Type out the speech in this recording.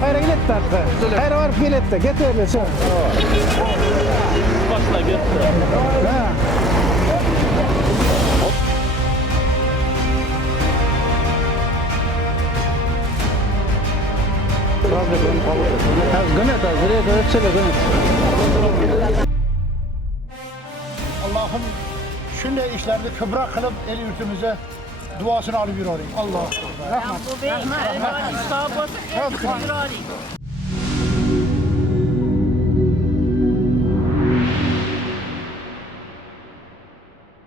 Hayır gitti hatta. Hayır var bilette. Getir de sen. Başla gitti. Ha. Gınet az. Direkt ölçüle gınet. Allah'ım şunday işlerini kübra kılıp el yurtumuza duasını alıp yürüyorum. Allah. Rahmet. Bu benim. Rahmet.